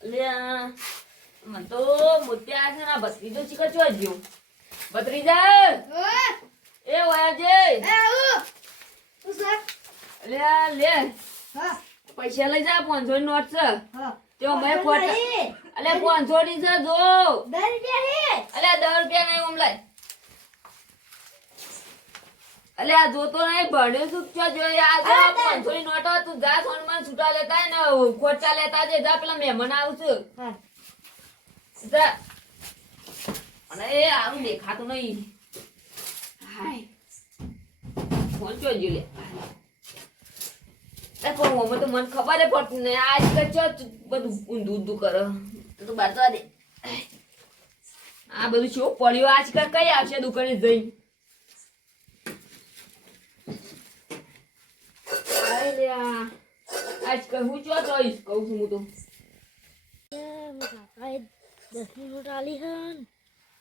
લે મન તો મોત્યા છે ના ભત્રીજો ચીકર ચો ગયો ભત્રીજા એ વાજે લે લે પૈસા લઈ જા 500 ની નોટ છે તેઓ મે ફોટા અલે 500 ની છે જો 10 રૂપિયા હે અલે 10 રૂપિયા નહીં ઓમલાય અલે આ જોતો નહીં ભણ્યો છું ક્યાં જોઈએ આ જો 500 ની નોટ તું જા સોનમાં છૂટા લેતા ને ખોટા લેતા જે જા પેલા મહેમાન આવશે જા અને એ આવું દેખાતું નહીં હાય ફોન જોજો લે એ પણ મને તો મને ખબર હે પડતી ને આજ કે બધું ઊંધું ઊંધું કરે તો બાજવા દે આ બધું શું પડ્યું આજકાલ કઈ આવશે દુકાને જઈ આજકાલ હું ચો જોઈશ કહું છું હું તો 10 ની નોટ આલી હન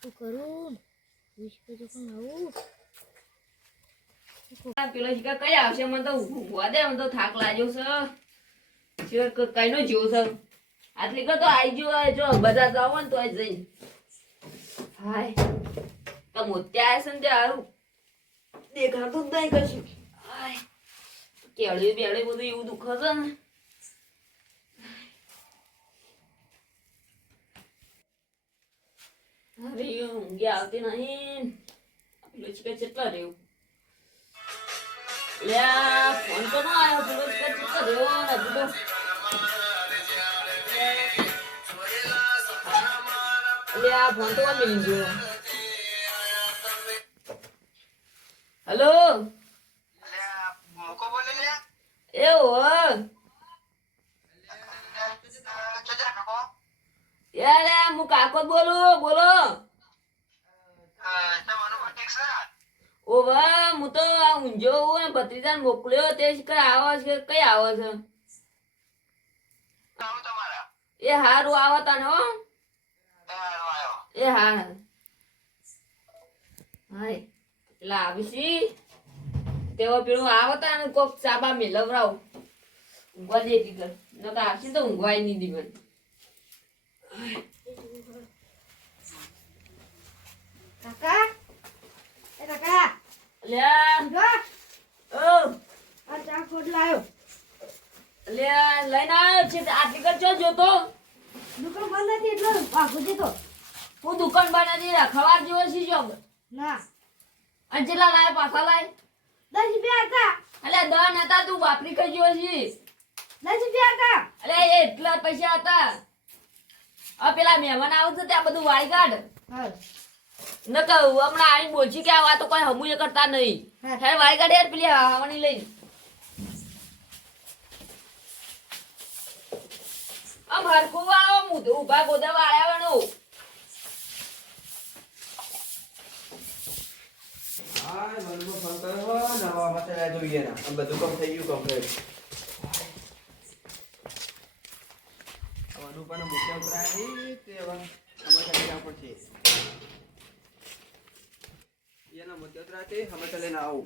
શું કરું 20 રૂપિયા આવું પેલો જીકા કઈ આવશે મને તો ઊંઘવા દે મને તો થાક લાગ્યો છે કઈ નો જેવો છે આટલી કર તો આઈ ગયો જો બધા જાવ ને તો આ જઈને હાય તો મોત્યા છે ને તે હારું દેખાતું જ નહીં કશું હાય કેળવી બેળવી બધું એવું દુખે છે ને હવે ઊંઘી આવતી નહીં પેલો જીકા કેટલા રહ્યું લે ફોન તો ન આવ્યો પેલો કેટલો રહ્યો ને હજુ તો લે આ ફોન તો મિલી ગયો હેલો એ ઓ યાર હું કાકો બોલો ઓવા હું તો ઊંઝો હું ને ભત્રીજાને મોકલ્યો તે કઈ આવો છે કઈ આવો છે એ હારું આવો તને હો એ હા હાય એટલે આવીશી તેઓ પેલું આવો તા ને કોક ચાબા મેલવરાવ ઊંઘવા દે ટીકર નકર આવશે તો ઊંઘવાય નહીં દી મને કાકા એ કાકા લે જો ઓ આ ચા ખોટ લાયો લે લઈને આવ્યો છે આટલી કર ચો જોતો દુકાન બંધ હતી એટલે ભાગો જતો હું દુકાન બનાવી ખવાર જેવો છે જોબ ના અને જેટલા લાય પાછા લાય 10 રૂપિયા હતા અલે દન હતા તું વાપરી કઈ ગયો છે 10 રૂપિયા હતા અલે એટલા પૈસા હતા આ પેલા મહેમાન આવશે ત્યાં બધું વાળી કાઢ હા ન કહું હમણાં આવીને બોલછી કે આ તો કોઈ હમુય કરતા નહીં હે વાળી કાઢ યાર પેલી હવાની લઈને આમ હરખું આવો હું તો ઉભા ગોદા વાળાવાનો હા મનમાં ફોન કર્યો નવા મસાલા જોઈએ ના આ બધું કામ થઈ ગયું કમ્પ્લીટ આવવાનું પણ મુખ્ય ઉતરાય તે હવે સમાચાર લેવા પડશે એના મુખ્ય ઉતરાય તે સમાચાર લઈને આવું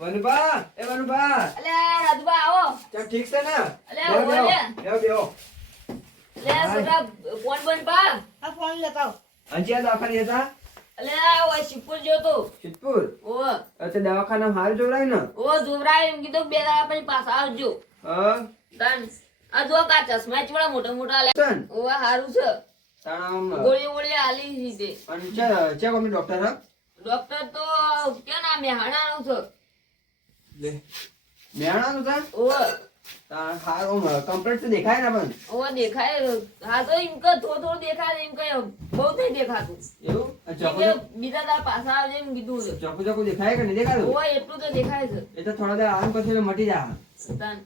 વનુભા એ વનુભા અલે રાજબા આવો કેમ ઠીક છે ને અલે ઓલે બેહો લે સગા ફોન બન પા આ ફોન લેતા અંજિયા દવાખાને હતા અલે ઓય શિવપુર જોતો સિદ્ધપુર ઓ અચ્છા દવાખાના હાલ જોડાય ને ઓ જોવરાય એમ કીધું 2 દાડા પછી પાછા આવજો હા તન આ જો કા ચશ્મા ચડા મોટા મોટા લે તન ઓ હારું છે તાણામ ગોળી આલી દીધી અને ચે કોમી ડોક્ટર હા ડોક્ટર તો કે ના મેહાણાનું છે લે મેણાનું તા ઓ હારો કમ્પ્લીટ તો દેખાય ને પણ ઓ દેખાય હા તો એમ કે થોડું દેખાય એમ કે બહુ નહીં દેખાતું એવું એમ કે બીજા દાડા પાછા આવજે એમ કીધું છે ચોખ્ખું ચોખ્ખું દેખાય કે નહીં દેખાતું ઓ એટલું તો દેખાય છે એ તો થોડા દેર આરામ પછી મટી જાય તન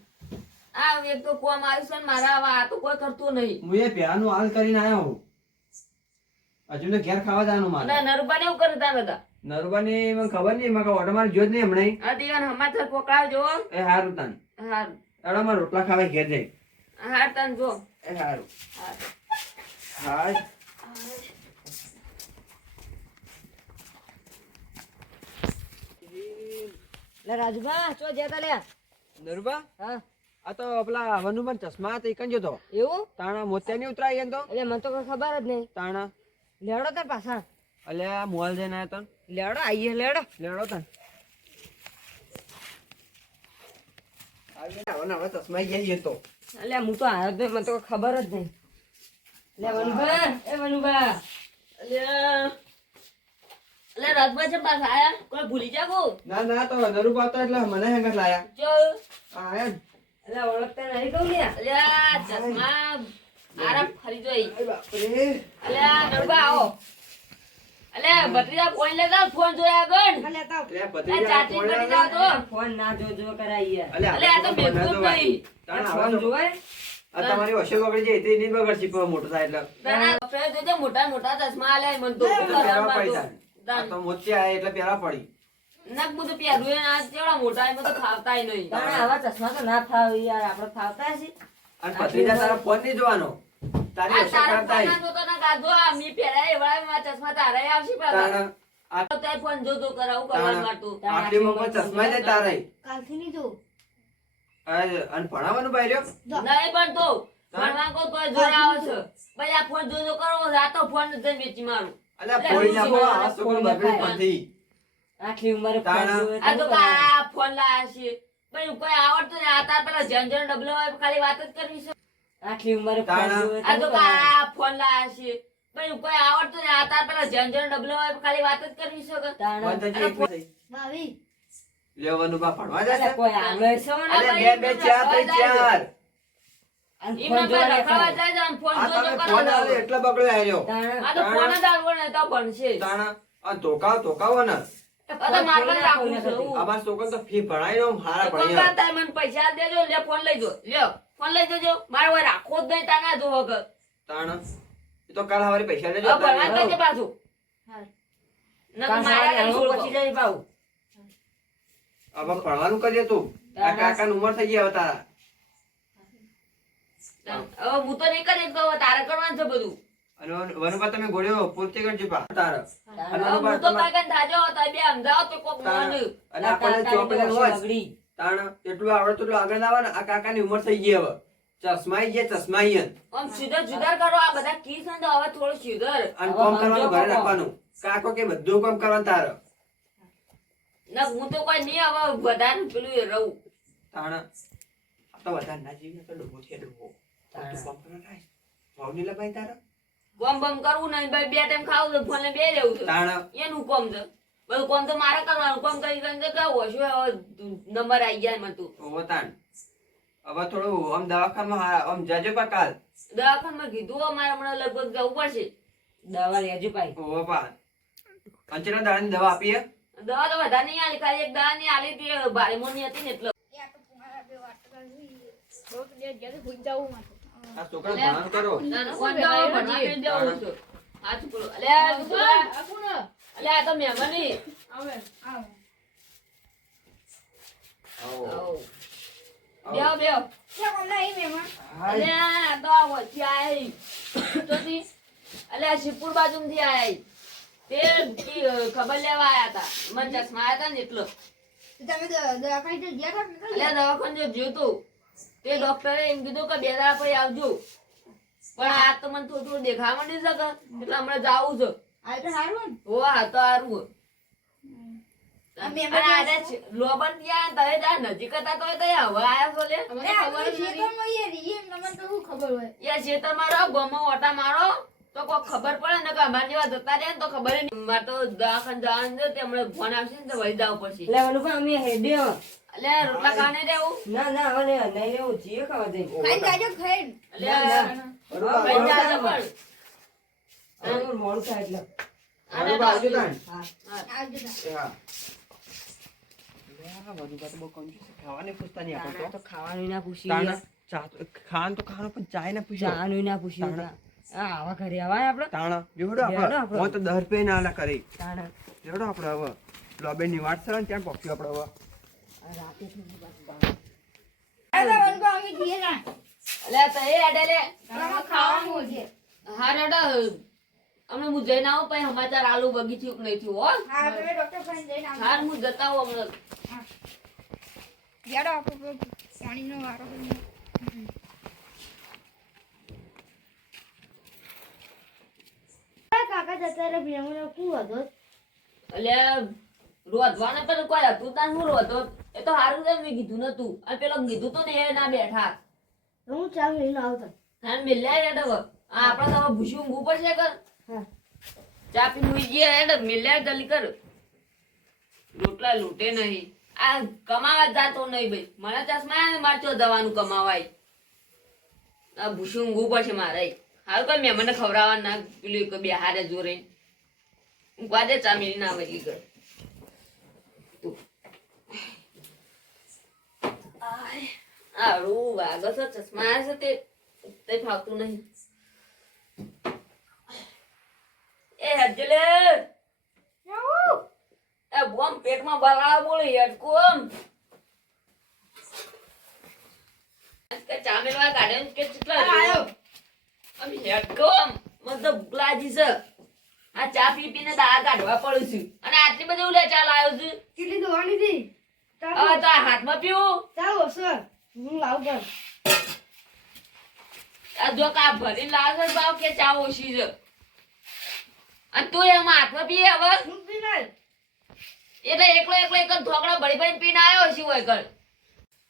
આ એક તો કોમ આવ્યું છે ને મારા હવે આ તો કોઈ કરતું નહીં હું એ પ્યાનું હાલ કરીને આવ્યો હું હજુ તો ઘેર ખાવા જવાનું મારે ના નરબાને એવું કરતા નતા નરવાની મને ખબર નહીં મને ઓટો મારે જોત નહીં હમણાં આ દીવાન હમાથર પકડાવજો એ હારું તાન હારું એડા મારે રોટલા ખાવા ઘેર જઈ હાર તન જો એ હારું હાર હાય લે રાજભા ચો જતા લે નરુબા હા આ તો પેલા વનુબન ચશ્મા હતા ઈ કંજો તો એવું તાણા મોત્યા ની ઉતરાય એમ તો એટલે મને તો કઈ ખબર જ નહીં. તાણા લેડો તાર પાછા અલ્યા મોલ જઈને આયા તન લેડો આઈએ લેડો. લેડો તન હવે હવે ચશ્મા ગયા તો એટલે હું તો આવ્યો જ નહીં, મને તો કઈ ખબર જ નહીં. લે વનુભા, એ વનુભા એટલે રથમાં છે પાછા આયા કોઈ ભૂલી જાગો ના ના તો નરૂપ આવતા એટલે મને હેંગત લાયા જો હા એમ એટલે ઓળખતા નહીં કહું લ્યા. અલ્યા ચશ્મા આરામ ફરી જોઈ અરે બાપરે અલ્યા નડબા આવો અલ્યા ભત્રીજા ફોન લેતા ફોન જોયા આગળ અલ્યા આ ભત્રીજા ચાચી ફોન કરી લાવ્યા. જાવ તો ફોન ના જોજો કરાઈએ. અલ્યા આ તો બેઠું જ નહીં તાણા ફોન હવે તો જોવાય આ તમારી વશે બગડી જાય તે નહીં બગડશે પણ મોટો થાય એટલે તારા ડોક્ટરે જોજે મોટા મોટા ચશ્મા આલ્યા મન તો એટલે પહેરવા પડી તાન. તાણ. આ તો મોતિયા આયા એટલે પહેરવા પડી નક બધું પહેર્યું એને આ કેવડા મોટા એમાં તો ફાવતાય નહીં તાણે આવા ચશ્મા તો ના ફાવે યાર, આપણે ફાવતા છે. અને ભત્રીજા તારા ફોન નહીં જોવાનો તારી આ વશે તારા કરતા ફોનના જોતો ના કાઢો આ મી પહેરાય એવડા મારા ચશ્મા તારે આવશે પાછા તાણ આ તો તે ફોન જોતો કરાવું કરવા માટું આટલી મોકો ચશ્મા જ તારે કાલથી નહીં જોઉં. અને ભણાવવાનું બાયર્યો નહીં પણ તો ભણવા કો તોય જોર આવે છે ભાઈ આ ફોન જોજો કરો આ તો ફોન જઈને વેચી મારું અલ્યા ફોડી નાખો આ છોકરો બગડી નથી આટલી ઉંમરે ફોન તાણે જોવે તો આ તો શું કરે? આ ફોન લાયા છે ભાઈ કોઈ આવડતું ને આ તાર પેલા જન જન ડબલો હોય ખાલી વાત જ કરવી છે આટલી ઉંમરે ફોન તાણે જોવે તો આ તો શું કરે? આ ફોન લાયા છે ભાઈ કોઈ આવડતું ને આ તાર પેલા જન જન ડબલો હોય ખાલી વાત જ કરવી છે કે તાણે બંધ થઈ એક થઈ લેવાનું બા ભણવા એટલે જશે કોઈ આવે છે ને? અલ્યા બે બે ચાર થઈ ચાર અને એમના ફોન જોવા પાસે રખાવા દેખાય. જાય છે અને ફોન આ જોજો તમે કરો ફોન આવે એટલે બગડ્યો આર્યો તાણે આ તો ફોન જ આવવો ને તો ભણશે તાણા આ ધોકાવો ને આ તો મારે જ રાખવું છે હું. અમાર છોકરો તો ફી ભણાઈ હારા તો ભણી કોણ તારે મને પૈસા દેજો લે ફોન લઈ જો લ્યો ફોન લઈ જજો મારે હવે રાખવો જ નહીં તાના જો વગર તાણા એ તો કાલ હવારે પૈસા લેજો હવે ભણવા કરજે પાછું નકર કાલ મારા સવારે ઘરે આવો છોડ પછી જઈ પાઉં. હવે ભણવાનું કરજે તું આ કાકાની ઉંમર થઈ ગઈ હવે તારા હવે હું તો નહીં કરી શકતો, હવે તારે કરવાનું છે બધું અને વનુપા તમે ગોળ્યો પૂર્તિ કરજો પા તારા અને હવે વનુપા હું તો તમારે- કાકા થાજો તો બે સમજાવો તો કોક તાણા. મોન અને આપણને ચોકલેટ કાકાની હોય બગડી. તાણ એટલું આવડતું એટલું આગળ લાવવા ને આ કાકાની ઉંમર થઈ ગઈ હવે ચશ્મા ગયા ચશ્મા આમ સુધર કરો આ બધા કી છે ને તો હવે થોડું સુધર અને હવે કામ સમજો કરવાનું ઘરે કાકો. રાખવાનું કાકો કે બધું કામ કરવાનું તારે ના હું તો કોઈ નહીં હવે વધારે પેલું એ રહું તાણ આ તો વધારે ના જીવે તો ડૂબો છે ડૂબો તાણ. તું કામ કરવા થાય ભાવ નહીં લગાય તારા કોમ બમ કરવું નહીં ભાઈ બે ટાઈમ ખાવું તો ફોન બે રહેવું છે તાણ એનું કોમ છે બધું કોમ તો મારે કરવાનું કોમ કરી કરીને તો કેવું હશે હવે નંબર આવી ગયા મને તું ઓવો તાણ હવે થોડું આમ દવાખાનામાં આમ જજો પા કાલ દવાખાનામાં કીધું અમારે હમણાં લગભગ જવું પડશે દવા લેજો ભાઈ. ઓવો પા અંચના દાડાની દવા આપીએ દવા તો વધારે નહીં આલી ખાલી એક દવા નહીં આલી તે ભારે મોની હતી ને એટલે આ છોકરા ભણાવ કરો ના, ના, કોણ દવા ભણવા નહીં દેવું છે. હાથ પકડો. અલ્યા, છોકરા. અલ્યા, આ તો મહેમાન નહીં. આવો આવો. આવો. બેહો, બેહો. હાય. અલ્યા, આ તો આ વચ્ચે આઈ. તોથી, અલ્યા, શિવપુર બાજુમાંથી આઈ. તે ખબર લેવા આયા હતા મને ચશ્મા આયા હતા ને એટલો અલ્યા દવાખાને જ્યો તો તે ડોક્ટરે એમ કીધું કે 2 દાડા પછી આવજો પણ આ તો મને થોડું થોડું દેખાવા નહીં શકે એટલે હમણાં જાવું છે હો હા તો સારું અને આજે લોબન ત્યાં તમે ત્યાં નજીક હતા તોય તઈ હવે આયા છો લે યા ખેતર મારો ગમો ઓટા મારો તો કોઈ ખબર પડે ને કે અમારા જેવા જતા રહ્યા ને તો ખબર ય નહીં મારે તો દવાખાને જવાનું છે તે હમણાં ફોન આવશે ને તો વહી જવું પડશે એટલે ઓલું પણ અમે હેડ્યો. એટલે રોટલા ખાને રહેવું ના ના હવે નહીં લેવું જીએ ખાવા દે. એટલે ના, ના. બરોબર, વહી બરોબર. જાજો પણ. હવે મોડું થાય એટલે. બરોબર, આવજો તાણ. હા. હા. લે, આ બધું તો બહુ કંજૂસ છે. ખાવાની પૂછતા નહીં આપણે તાણા તો. તો ખાવાનું ના પૂછી તાણા, ખાવાનું તો ખાવાનું પણ ચાય ના પૂછ્યો ચાનું ના પૂછ્યું તાણા. હા આવા ઘરે આવાય આપડે તાણા જોડો બેહડો આપણે આપણે. હું તો 10 રૂપિયા ના આલા કરી તાણા જોડો આપણે હવે લોબે ની વાટ છે ને ત્યાં પહોંચ્યો આપણે હવે આ રાતે સુધી પાછું બહાર. એટલે તો એ અડે લે હા રેડો હમણાં હું જઈને આવું પછી સમાચાર આલુ બગી થયું કે નહીં થયું હો હા હું જતા આવું હમણાં પાણીનો વારો કાકા જતા રે ભીમનો શું હતો એટલે રોધવાને પણ કોઈ હતું તાન હું રોધો એ તો હારું છે મેં કીધું નતું અને પેલો કીધું તું ને એ ના બેઠા હું ચા મેળીને આવતા હા મિલ્યા હેડ હવે આપણે તો ભૂસી ઊંઘવું પડશે કર હા ચા પીને હુઈ ગયા હેડ મિલ્યા જલ્દી કર રોટલા લૂટે નહીં આ કમાવા જ જાતો નહીં ભાઈ મને ચશ્મા મારતો જવાનું કમાવાય આ ભૂસી ઊંઘવું પડશે મારે હારું કઈ મેં મને ખવડાવવા ના પેલું બે હારે જોરે ઊંઘવા દે ચા મેલી ના વળી કર આડું વાગે છે ચશ્મા છે તે ફાવતું નહીં એ હજલે એ બોમ પેટમાં બરાબર બોલે હેડકો કે ચામેલવા કાઢે કે કેટલા આવ્યો અમે હેડકો મતલબ ભૂખ લાગી છે આ ચા પી પીને દાળ કાઢવા પડું છું અને આટલી બધી ઉલે ચા લાવ્યો છું કેટલી દોવાની હતી હવે તો આ હાથમાં પીવું ચાલો સર હું લાવું કર આ જો કા ભરી લાવે છે બાવ કે ચા ઓછી છે અને તું એમાં હાથમાં પીએ હવે હું પી નહીં એટલે એકલો એકલો એક જ ઢોકળા ભરી ભરીને પીને આવ્યો છે હોય કર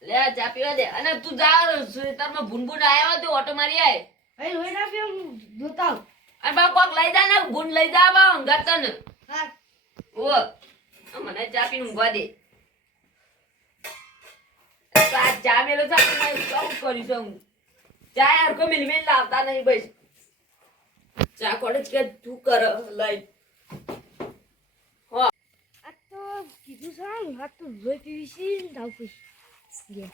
લે ચા પીવા દે અને તું જા ખેતરમાં ભૂનભૂન આવ્યો તો ઓટો મારી આય અહીં રોઈ ના પીઓ હું જોતા આવું અને બા કોક લઈ જા ને ભૂન લઈ જા બા હંગાત તને હા ઓ મને ચા પીને ઊંઘવા દે તો આ ચા મેલો ચા શું કરીશ હું ચા યાર કોઈ મિલ મિલ લાવતા નહીં બસ ચા કોડે કે તું કર લઈ આ તો કીધું સારું આ તો રોઈ પીવી છે ને આવું પી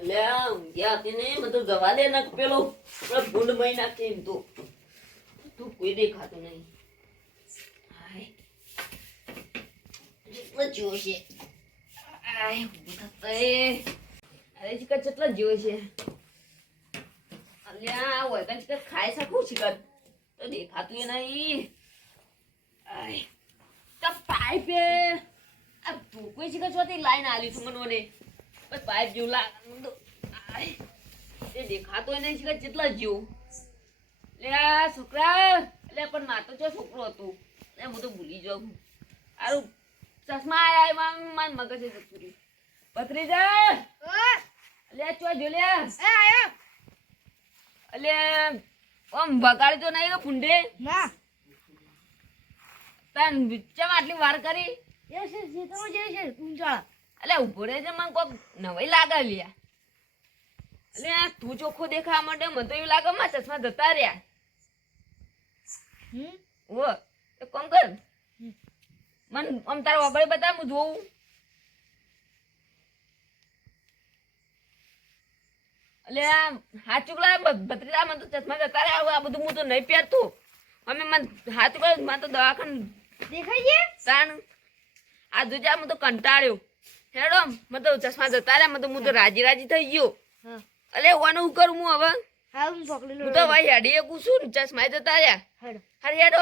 લે ઊંઘ્યા હતી ને બધું જવા દે ને પેલો ભૂંડ મહી નાખે એમ તો તું કોઈ દેખાતું નહીં હાય કેટલો જીવો છે આય ઊભું થતા અરે ચિકન કેટલો જીવો છે અલ્યા હોય કઈ ચિકન ખાઈ શકું ચિકન તો દેખાતું એ નહીં આય તો પાઇપ આ કોઈ ચિકન ચોથી લાઈન આલી છું મને બસ પાઇપ જેવું લાગે એ દેખાતો નહીં છે કેટલા જેવું લે આ છોકરા એટલે પણ માતો જો છોકરો હતું એ હું તો ભૂલી જાઉં સારું ચશ્મા આયા માર મગજ જતું ભત્રીજા લે ચો જો લે આયો એટલે આમ બગાડી તો નહીં ફૂંડે ના તન ચમ આટલી વાર કરી એ છે તો જે છે ઊંચા એટલે ઉભો રહે છે મને કોક નવાઈ લાગે લ્યા એટલે તું ચોખ્ખો દેખા માટે મને તો એવું લાગે માં ચશ્મા જતા રહ્યા ઓ તો કોમ કર મન આમ તારો વગડે બતાવ હું જોઉં એટલે હાથ ચુકલા ભત્રીજા મને તો ચશ્મા જતા રહ્યા આ બધું હું તો નહીં પહેરતો અમે મને હાથ ચુકલા મને તો દવાખાન દેખાય છે તાણ આ જોજા મને તો કંટાળ્યો હેડો મને તો ચશ્મા જતા રહ્યા મને તો રાજી રાજી થઈ ગયો હા અલે ઓનું હું કરું હું હવે હા હું પકડી હું તો ભાઈ હેડી કું છું ચશ્મા જતા રહ્યા હેડ અરે હેડો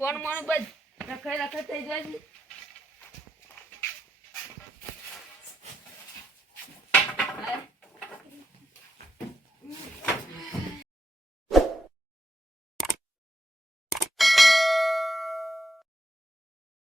સોન મોનું બસ રખાઈ થઈ જાય છે